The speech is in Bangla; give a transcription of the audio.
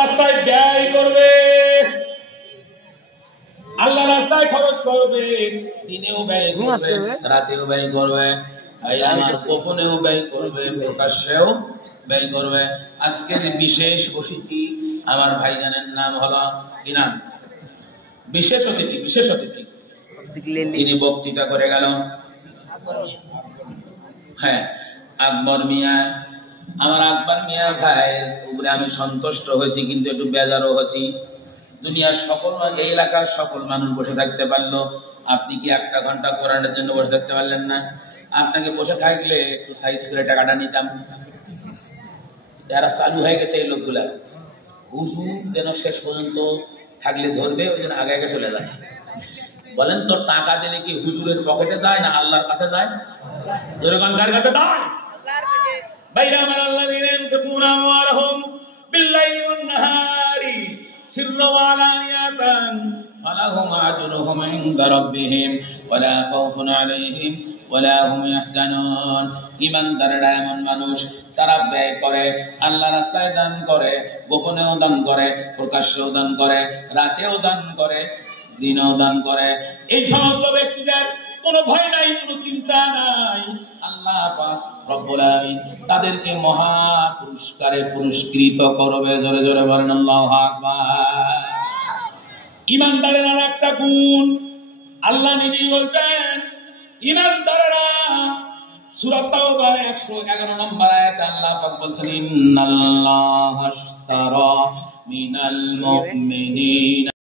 রাস্তায় ব্যয় করবে, আল্লাহ রাস্তায় খরচ করবে, দিনেও ব্যয় করবে, রাতেও ব্যয় করবে, গোপনেও ব্যয় করবে, প্রকাশ্যেও ব্যয় করবে। আজকের বিশেষ অতিথি আমার ভাইজানের নাম হলো কি নাম? বিশেষ অতিথি, বিশেষ অতিথি। তিনি বক্তৃতা করে গেল, হ্যাঁ, আকবর মিয়া। আমার আকবর মিয়া ভাইয়ের উপরে আমি সন্তুষ্ট হয়েছি, কিন্তু একটু বেজারও হয়েছি। দুনিয়ার সকল, এই এলাকার সকল মানুষ বসে থাকতে পারলো, আপনি কি একটা ঘন্টা কোরআনের জন্য বসে থাকতে পারলেন না? আপনাকে বসে থাকলে একটু সাইজ করে টাকাটা নিতাম। যারা চালু হয়ে গেছে এই লোকগুলা, হুজুর যেন শেষ পর্যন্ত থাকলে ধরবে, ওই জন্য আগে আগে চলে যায়। বলেন তো, টাকা দিলে কি হুজুরের পকেটে যায় না আল্লাহর কাছে যায়? যেরকম কার কাছে যায়? বাইরে আমার আল্লাহ দিলেন তুকুনা ওয়ালাহুম বিল্লাইলি ওয়ান নাহারি সিররা ওয়া আলানিয়াতান ওয়ালাহুম আজরুহুম ইনদা রাব্বিহিম ওয়ালা খাউফুন আলাইহিম ওয়ালা হুম ইয়াহজানুন। ঈমানদাররা এমন মানুষ, তারা ব্যয় করে, আল্লাহ রাস্তায় দান করে, গোপনেও দান করে, প্রকাশ্যেও দান করে, রাতেও দান করে, দিনেও দান করে। এই সমস্ত ব্যক্তিদের কোনো ভয় নাই, কোনো চিন্তা নাই। আল্লাহ পাক রব্বুল আলামিন তাদেরকে মহা পুরস্কারে পুরস্কৃত করবে। জোরে জোরে বলেন আল্লাহু আকবার। ঈমানদারের আর একটা গুণ আল্লাহ নিজেই বলছেন, ঈমানদাররা সূরা তাওবা 111 নম্বর আয়াতে আল্লাহ পাক বলছেন, ইন্নাল্লাহা আশতারা মিনাল মুমিনিনা